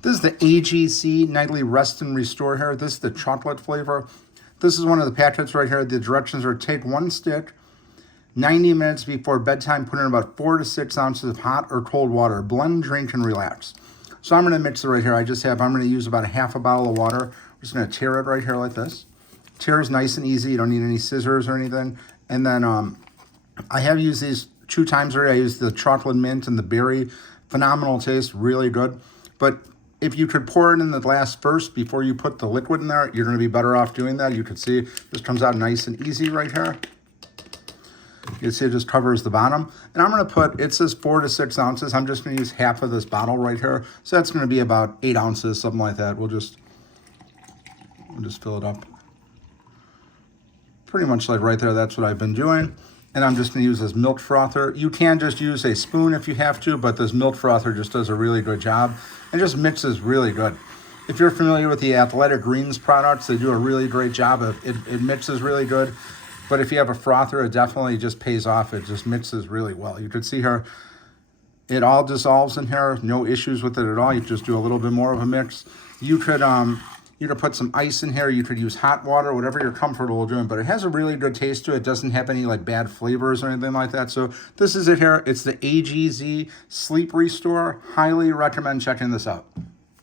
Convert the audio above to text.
This is the AGZ Nightly Rest and Restore here. This is the chocolate flavor. This is one of the packets right here. The directions are take 1 stick, 90 minutes before bedtime, put in about 4 to 6 ounces of hot or cold water. Blend, drink, and relax. So I'm going to mix it right here. I'm going to use about a half a bottle of water. I'm just going to tear it right here like this. Tear is nice and easy. You don't need any scissors or anything. And then I have used these 2 times already. I used the chocolate mint and the berry. Phenomenal taste, really good. But if you could pour it in the glass first before you put the liquid in there, you're going to be better off doing that. You can see this comes out nice and easy right here. You can see it just covers the bottom. And I'm going to put, it says 4 to 6 ounces. I'm just going to use half of this bottle right here. So that's going to be about 8 ounces, something like that. We'll just fill it up. Pretty much like right there, that's what I've been doing. And I'm just going to use this milk frother. You can just use a spoon if you have to, but this milk frother just does a really good job and just mixes really good. If you're familiar with the Athletic Greens products, they do a really great job. It mixes really good. But if you have a frother, it definitely just pays off. It just mixes really well. You can see here, it all dissolves in here. No issues with it at all. You just do a little bit more of a mix. You could put some ice in here. You could use hot water, whatever you're comfortable doing. But it has a really good taste to it. It doesn't have any like bad flavors or anything like that. So this is it here. It's the AGZ Sleep Restore. Highly recommend checking this out.